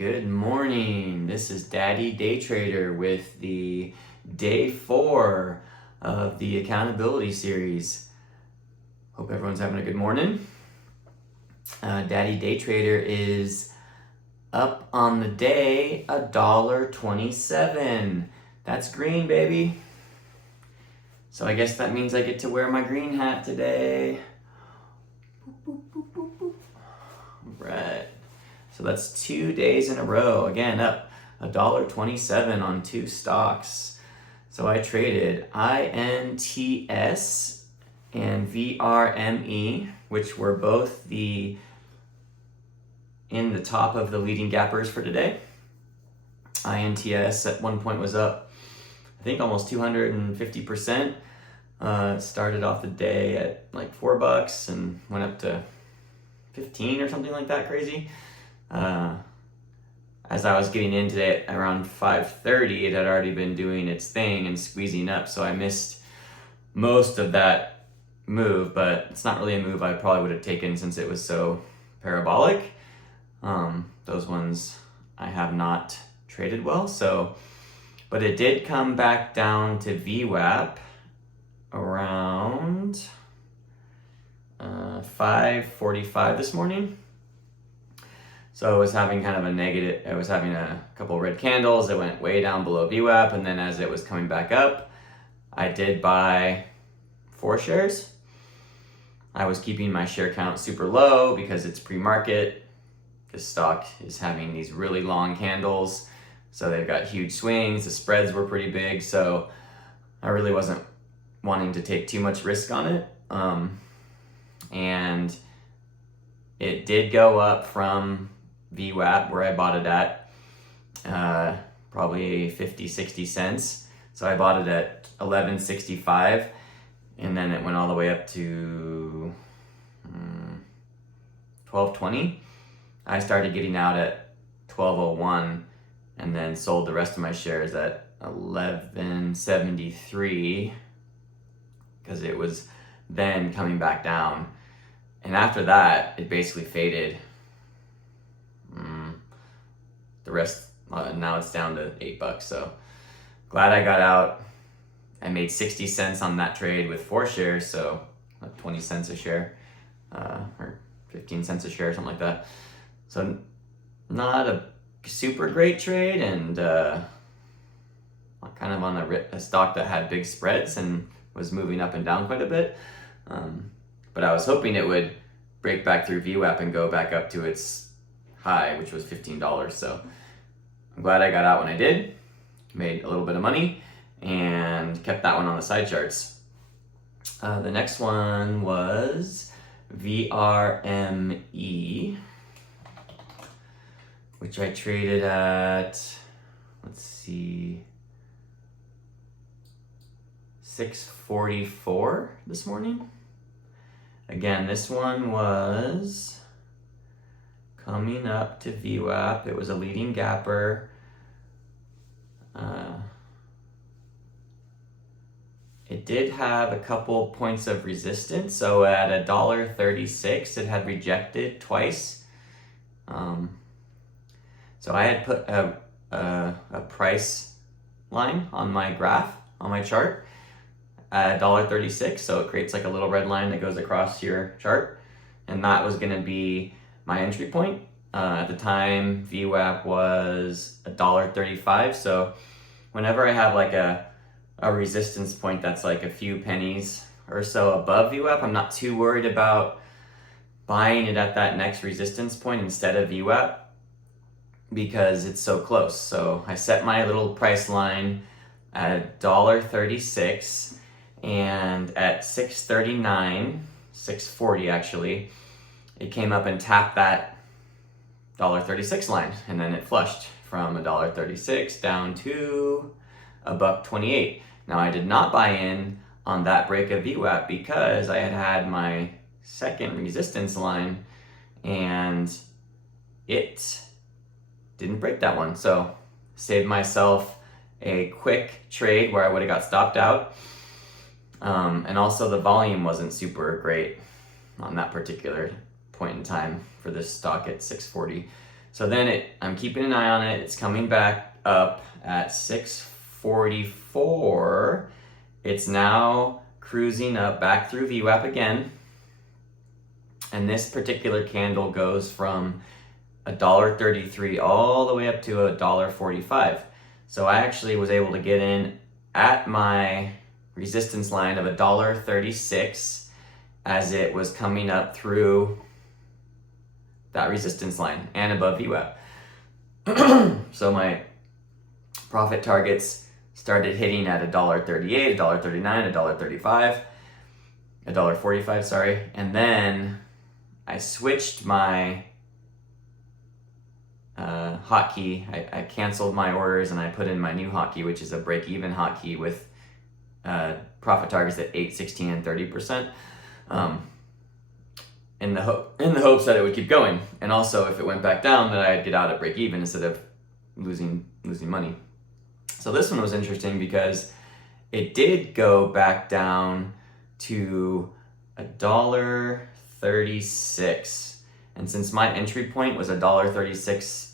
good morning. This is Daddy Day Trader with the day 4 of the accountability series. Hope everyone's having a good morning. Daddy Day Trader is up on the day $1.27. That's green, baby. So I guess that means I get to wear my green hat today. Boop, boop, boop, boop, boop. Right. So that's 2 days in a row. Again, up $1.27 on 2 stocks. So I traded INTS and VRME, which were both in the top of the leading gappers for today. INTS at one point was up, I think, almost 250%. Started off the day at like $4 and went up to 15 or something like that, crazy. As I was getting in today at around 5:30, it had already been doing its thing and squeezing up, so I missed most of that move, but it's not really a move I probably would have taken since it was so parabolic. Those ones I have not traded well, but it did come back down to VWAP around 5:45 this morning. So I was having kind of a negative, I was having a couple red candles that went way down below VWAP, and then as it was coming back up, I did buy 4 shares. I was keeping my share count super low because it's pre-market. This stock is having these really long candles, so they've got huge swings, the spreads were pretty big, so I really wasn't wanting to take too much risk on it. And it did go up from VWAP, where I bought it at, probably 50-60 cents. So I bought it at $11.65, and then it went all the way up to $12.20. I started getting out at $12.01 and then sold the rest of my shares at $11.73 because it was then coming back down. And after that, it basically faded. The rest, now it's down to $8, so glad I got out. I made 60 cents on that trade with 4 shares, so 20 cents a share, or 15 cents a share, something like that. So not a super great trade, and kind of on a stock that had big spreads and was moving up and down quite a bit. But I was hoping it would break back through VWAP and go back up to its high, which was $15. So I'm glad I got out when I did, made a little bit of money, and kept that one on the side charts. The next one was VRME, which I traded at, let's see, 6:44 this morning. Again, this one was coming up to VWAP. It was a leading gapper. It did have a couple points of resistance. So at $1.36, it had rejected twice. So I had put a price line on my graph, on my chart, at $1.36. So it creates like a little red line that goes across your chart. And that was going to be my entry point. At the time, VWAP was $1.35. So whenever I have like a resistance point that's like a few pennies or so above VWAP, I'm not too worried about buying it at that next resistance point instead of VWAP because it's so close. So I set my little price line at $1.36, and at 6:39, 6:40 actually, it came up and tapped that $1.36 line, and then it flushed from $1.36 down to $1.28. Now I did not buy in on that break of VWAP because I had my second resistance line and it didn't break that one. So saved myself a quick trade where I would have got stopped out. And also the volume wasn't super great on that particular point in time for this stock at 6:40. So then I'm keeping an eye on it. It's coming back up at 644. It's now cruising up back through VWAP again. And this particular candle goes from $1.33 all the way up to $1.45. So I actually was able to get in at my resistance line of $1.36 as it was coming up through that resistance line and above VWAP. So my profit targets started hitting at $1.38, $1.39, $1.35, $1.45, sorry. And then I switched my hotkey. I canceled my orders and I put in my new hotkey, which is a break-even hotkey with profit targets at 8, 16, and 30%. In the hopes that it would keep going, and also if it went back down, that I'd get out at break even instead of losing money. So this one was interesting because it did go back down to $1.36, and since my entry point was $1.36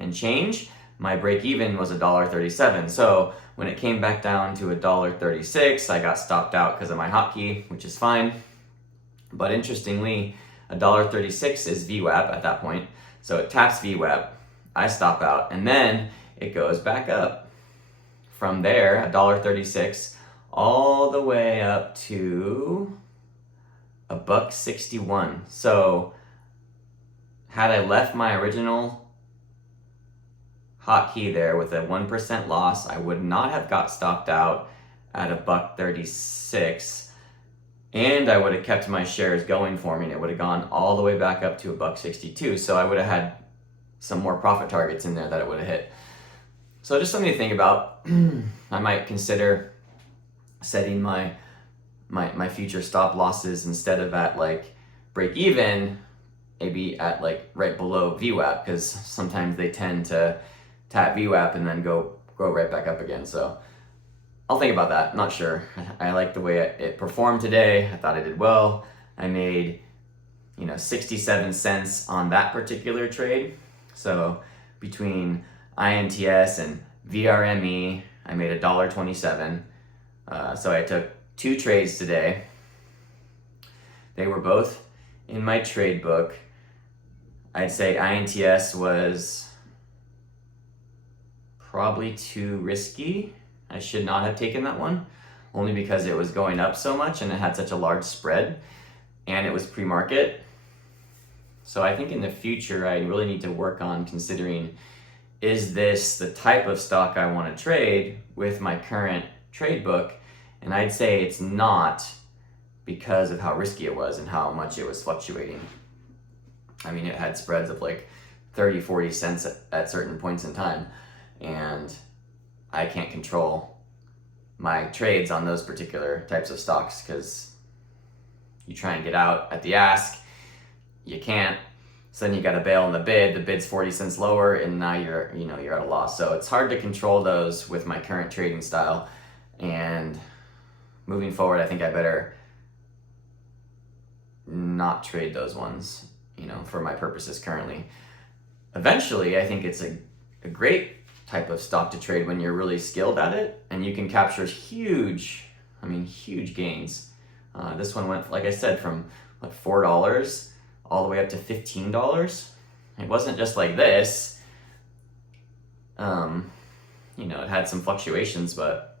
and change, my break even was $1.37. So when it came back down to $1.36, I got stopped out because of my hotkey, which is fine. But interestingly, $1.36 is VWAP at that point. So it taps VWAP, I stop out, and then it goes back up. From there, $1.36, all the way up to $1.61. So had I left my original hotkey there with a 1% loss, I would not have got stopped out at $1.36. And I would have kept my shares going for me, and it would have gone all the way back up to $1.62. So I would have had some more profit targets in there that it would have hit. So just something to think about. I might consider setting my future stop losses instead of at like break even, maybe at like right below VWAP, because sometimes they tend to tap VWAP and then go right back up again. So I'll think about that. Not sure. I like the way it performed today. I thought I did well. I made 67 cents on that particular trade. So between INTS and VRME, I made $1.27. So I took 2 trades today. They were both in my trade book. I'd say INTS was probably too risky. I should not have taken that one, only because it was going up so much and it had such a large spread, and it was pre-market. So I think in the future, I really need to work on considering, is this the type of stock I want to trade with my current trade book? And I'd say it's not, because of how risky it was and how much it was fluctuating. I mean, it had spreads of like 30, 40 cents at certain points in time, and I can't control my trades on those particular types of stocks, because you try and get out at the ask, you can't. So then you got to bail on the bid. The bid's 40 cents lower, and now you're at a loss. So it's hard to control those with my current trading style. And moving forward, I think I better not trade those ones, for my purposes currently. Eventually, I think it's a great type of stock to trade when you're really skilled at it, and you can capture huge gains. This one went, like I said, from $4 all the way up to $15. It wasn't just like this. It had some fluctuations, but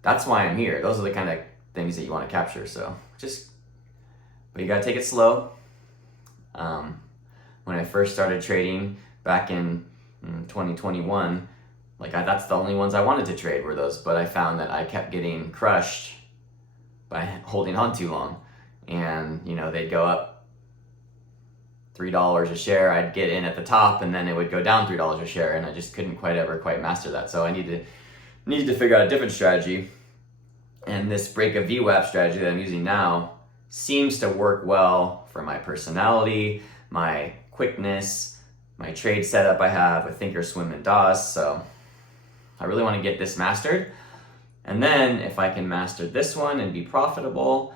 that's why I'm here. Those are the kind of things that you want to capture. But you gotta take it slow. When I first started trading back in 2021, that's the only ones I wanted to trade were those, but I found that I kept getting crushed by holding on too long. And they'd go up $3 a share, I'd get in at the top, and then it would go down $3 a share, and I just couldn't quite master that. So I needed to figure out a different strategy. And this break of VWAP strategy that I'm using now seems to work well for my personality, my quickness, my trade setup I have with Thinkorswim and DOS. So I really want to get this mastered. And then if I can master this one and be profitable,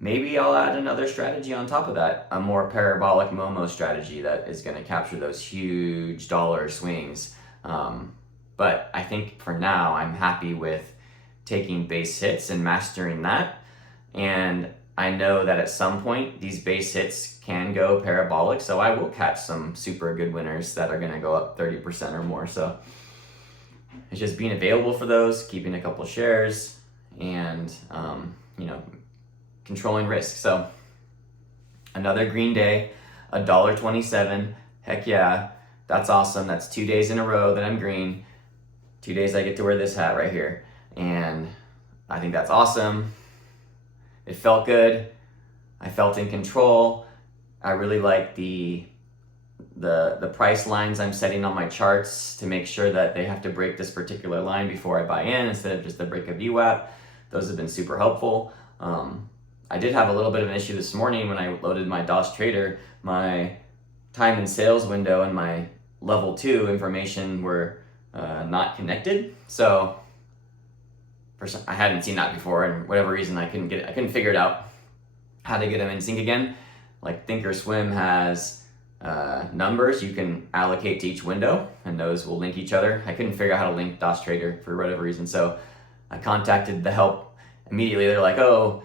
maybe I'll add another strategy on top of that, a more parabolic Momo strategy that is going to capture those huge dollar swings. But I think for now, I'm happy with taking base hits and mastering that. And I know that at some point, these base hits can go parabolic, so I will catch some super good winners that are going to go up 30% or more. So it's just being available for those, keeping a couple shares, and controlling risk. So another green day, $1.27. Heck yeah, that's awesome. That's 2 days in a row that I'm green. 2 days I get to wear this hat right here, and I think that's awesome. It felt good. I felt in control. I really like the price lines I'm setting on my charts to make sure that they have to break this particular line before I buy in instead of just the break of VWAP. Those have been super helpful. I did have a little bit of an issue this morning when I loaded my DOS Trader. My time and sales window and my level 2 information were not connected. So I hadn't seen that before, and whatever reason I couldn't figure it out how to get them in sync again. Like Thinkorswim has numbers you can allocate to each window, and those will link each other. I couldn't figure out how to link DOS Trader for whatever reason, so I contacted the help immediately. They're like, oh,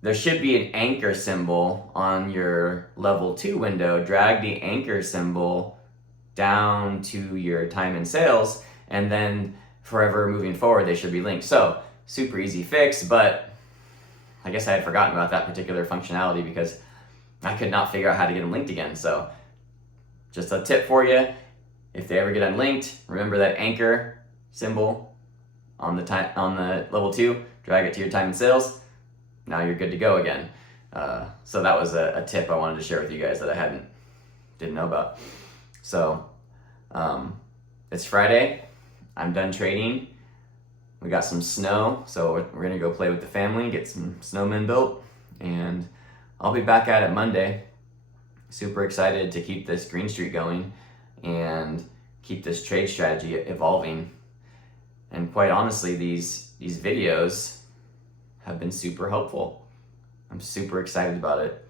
there should be an anchor symbol on your level 2 window. Drag the anchor symbol down to your time and sales, and then forever moving forward, they should be linked. So super easy fix, but I guess I had forgotten about that particular functionality because I could not figure out how to get them linked again. So just a tip for you, if they ever get unlinked, remember that anchor symbol on the level 2, drag it to your time and sales. Now you're good to go again. So that was a tip I wanted to share with you guys that I didn't know about. So it's Friday. I'm done trading. We got some snow, so we're gonna go play with the family, get some snowmen built, and I'll be back at it Monday. Super excited to keep this green streak going and keep this trade strategy evolving. And quite honestly, these videos have been super helpful. I'm super excited about it.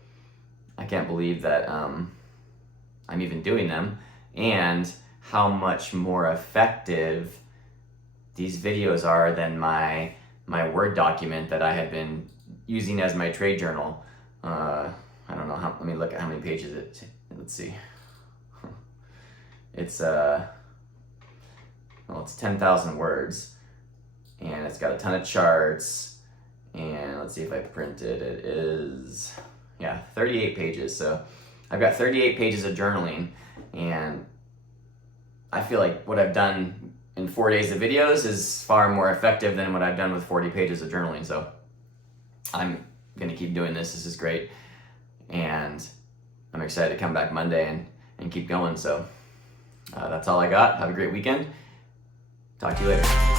I can't believe that I'm even doing them, and how much more effective these videos are than my Word document that I had been using as my trade journal. I don't know let me look at how many pages let's see. It's 10,000 words, and it's got a ton of charts, and let's see if I printed it. It is 38 pages. So I've got 38 pages of journaling, and I feel like what I've done in 4 days of videos is far more effective than what I've done with 40 pages of journaling. So I'm gonna keep doing this. This is great, and I'm excited to come back Monday and keep going. So that's all I got. Have a great weekend. Talk to you later.